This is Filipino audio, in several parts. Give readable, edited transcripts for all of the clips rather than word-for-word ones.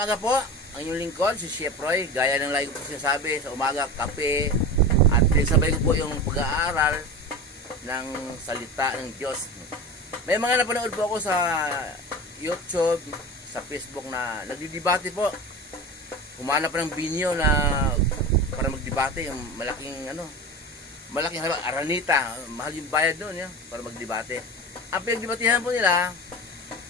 umaga po. Ang inyong lingkod, si Chef Roy. Gaya ng lagi ko po sinasabi, sa umaga, kape. At sabay ko po yung pag-aaral ng salita ng Diyos. May mga napanood po ako sa YouTube, sa Facebook na nagdidebate po. Kumana pa ng binyo na para magdebate, yung malaking aranita, mahal yung bayad doon para magdebate. Ang pinagdebatehan po nila,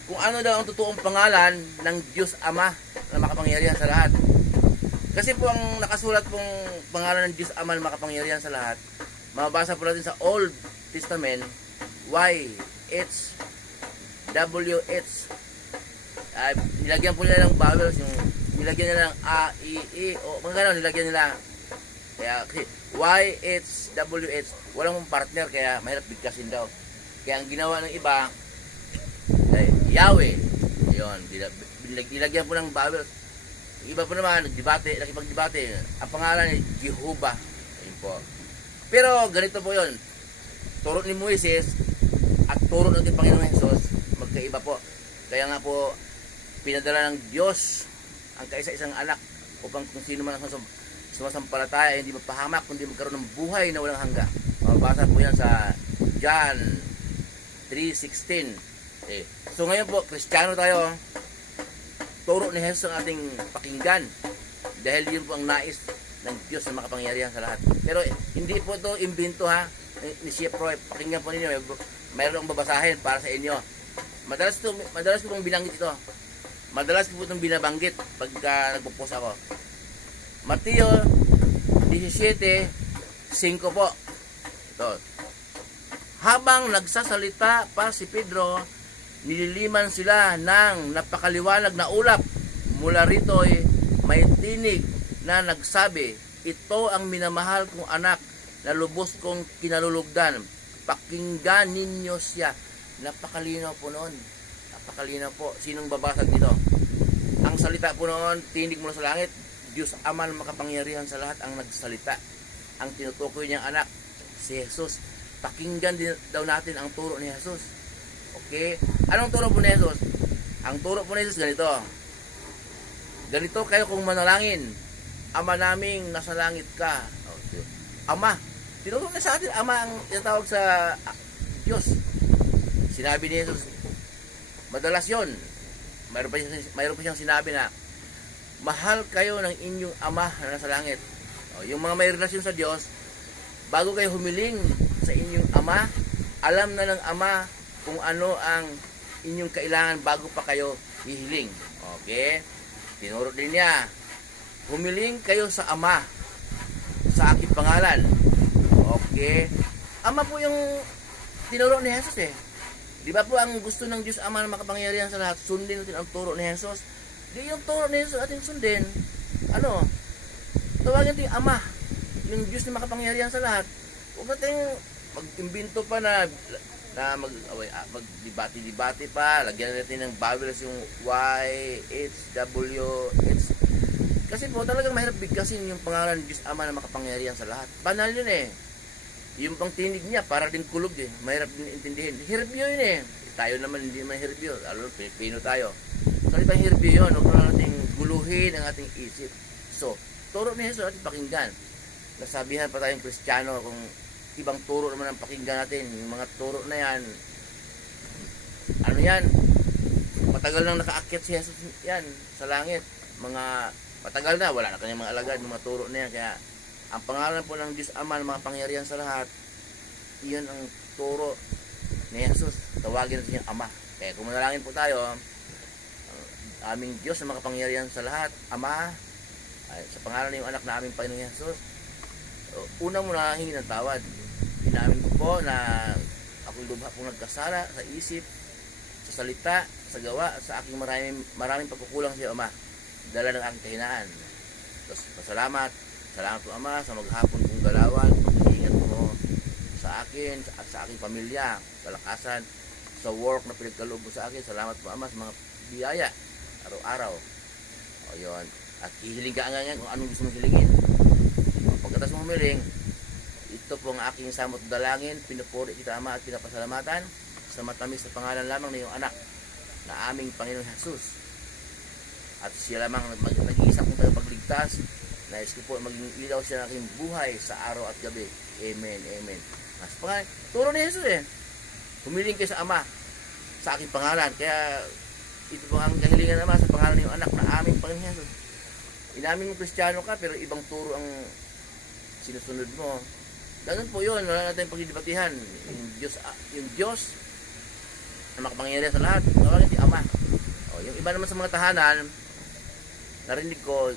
kung ano daw ang totoong pangalan ng Diyos Ama na makapangyarihan sa lahat. Kasi po ang nakasulat pong pangalan ng Diyos Ama na makapangyarihan sa lahat, mababasa po natin sa Old Testament, YHWH. Nilagyan po nila ng vowels, yung nilagyan nila ng A, I, E, o mga gano'n, nilagyan nila. Kaya kasi YHWH, walang partner, kaya mahirap bigkasin daw. Kaya ang ginawa ng iba, Yahweh. Yun, nilagyan po ng vowels. Iba po naman, nakipagdebate. Ang pangalan ni Jehovah. Ayun po. Pero ganito po yun. Turo ni Moises at turo ng Panginoon Jesus, magkaiba po. Kaya nga po, pinadala ng Diyos ang kaisa-isang anak upang kung sino man ang sumasampalataya hindi mapahamak kundi magkaroon ng buhay na walang hanggan. Mabasa po yan sa John 3:16. So ngayon po, Kristiyano tayo. Turo ni Jesus ang ating pakinggan dahil yun po ang nais ng Diyos na makapangyarihan sa lahat. Pero hindi po ito imbento ni Chef Roy. Pakinggan po ninyo, mayroon akong babasahin para sa inyo. Madalas ko pong binanggit ito. Madalas ko po itong binabanggit pagka nagpo-post ako. Mateo 17:5 po. Ito. Habang nagsasalita pa si Pedro, nililiman sila ng napakaliwanag na ulap. Mula rito may tinig na nagsabi, ito ang minamahal kong anak na lubos kong kinalulugdan. Pakinggan ninyo siya. Napakalinaw po noon. Napakalinaw po. Sinong babasag dito? Ang salita po noon, tinig mula sa langit. Diyos Ama na makapangyarihan sa lahat ang nagsalita. Ang tinutukoy niyang anak, si Jesus. Pakinggan din daw natin ang turo ni Jesus. Okay? Anong turo po ni Jesus? Ang turo po ni Jesus ganito. Ganito kayo kung manalangin. Ama naming nasa langit ka. Okay. Ama. Tinuro na sa atin, Ama ang tinatawag sa Diyos. Sinabi ni Jesus, madalas yun. Mayroon pa siyang sinabi na, mahal kayo ng inyong Ama na nasa langit. O, yung mga may relasyon sa Diyos, bago kayo humiling sa inyong Ama, alam na ng Ama kung ano ang inyong kailangan bago pa kayo hihiling. Okay? Tinuro din niya, humiling kayo sa Ama sa aking pangalan. Okay? Ama po yung tinuro ni Jesus Di ba po ang gusto ng Diyos Ama na makapangyarihan sa lahat, sundin natin ang turo ni Jesus. Di yung turo ni Jesus ating sundin. Tawagin natin yung Ama, yung Diyos na makapangyarihan sa lahat. Huwag natin mag-imbento pa na mag-debate pa, lagyan natin ng vowels yung Y, H, W, H. Kasi po talagang mahirap bigkasin yung pangalan ng Diyos Ama na makapangyarihan sa lahat. Banal yun Yung pang tinig niya, para din kulog mahirap din intindihin. Hirbyo yun Tayo naman hindi man hirbyo, lalo Pilipino tayo. Salitang hirbyo yun, huwag na natin guluhin ang ating isip. So, turo ni Jesus natin pakinggan. Nasabihan pa tayong Kristiyano kung ibang turo naman ang pakinggan natin. Yung mga turo na yan, matagal nang nakaakyat si Jesus yan sa langit. Matagal na, wala na kanyang mga alagad, mga turo na yan. Kaya ang pangalan po ng Diyos Ama na mga pangyarihan sa lahat, iyon ang turo ni Jesus. Tawagin natin yung Ama. Kaya kung manalangin po tayo, aming Diyos na makapangyarihan sa lahat, Ama, sa pangalan ng anak na aming Panginoong Jesus, una muna hingi ng tawad. Inamin ko po na ako'y lubha pong nagkasala sa isip, sa salita, sa gawa, sa aking maraming pagkukulang sa iyo, Ama. Dala ng aking kahinaan. Tapos pasalamat. Salamat po, Ama, sa maghapon kong galawan. Ingat mo sa akin at sa aking pamilya, kalakasan, sa work na pinagkaloob mo sa akin. Salamat po, Ama, sa mga biyaya araw-araw. O yun. At hihiling ka ngayon kung anong gusto mong hilingin. Pagkatapos mong humiling, ito po ang aking samot dalangin. Pinupuri kita, Ama, at pinapasalamatan sa matamis na pangalan lamang ng iyong anak na aming Panginoon Jesus. at siya lamang nag-iisa kong tagapagligtas. Nais ko po maging ilaw siya ng aking buhay sa araw at gabi. Amen, amen. Mas turo ni Jesus eh. Humiling kayo sa Ama sa aking pangalan. Kaya ito po ang kahilingan naman sa pangalan ng anak na aming Panginoon Jesus. Inamin mo Kristiyano ka pero ibang turo ang sinusunod mo. Ganun po yun. Wala natin pagdidebatihan. Yung Diyos na makapangyarihan sa lahat. Tawagin si Ama. O, yung iba naman sa mga tahanan, narinig ko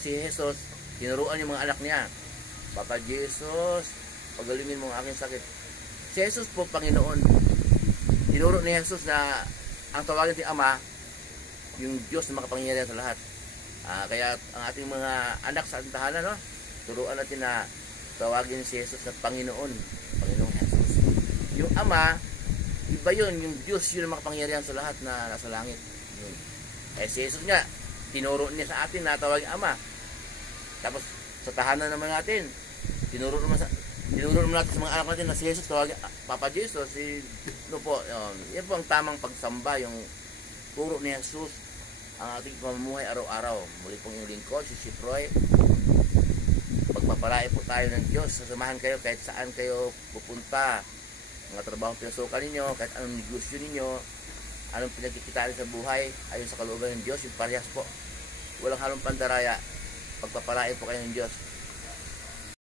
si Jesus, tinuruan yung mga anak niya. Papa Jesus, pagalingin mo ang aking sakit. Si Jesus po, Panginoon. Tinuro ni Jesus na ang tawagin ni Ama, yung Diyos na makapangyarihan sa lahat. Kaya ang ating mga anak sa ating tahanan, no? Turuan natin na tawagin si Jesus na Panginoon. Panginoong Jesus. Yung Ama, iba yun. Yung Diyos yun na makapangyarihan sa lahat na nasa langit. Yun. Si Jesus nga, tinuro niya sa atin na tawagin Ama. Tapos sa tahanan naman natin, tinuro naman natin sa mga anak natin na si Jesus tawagin Papa Jesus. Yan po ang tamang pagsamba, yung turo ni Jesus ang ating pamumuhay araw-araw. Muli pong yung lingkod, si Chip Roy. Pagpapalain po tayo ng Diyos. Sasamahan kayo kahit saan kayo pupunta. Mga trabaho pinasukan ninyo, kahit anong negosyo ninyo, anong pinagkikitaan sa buhay, ayon sa kalooban ng Diyos, yung parehas po. Walang halong pandaraya. Pagpapalain po kayo ng Diyos.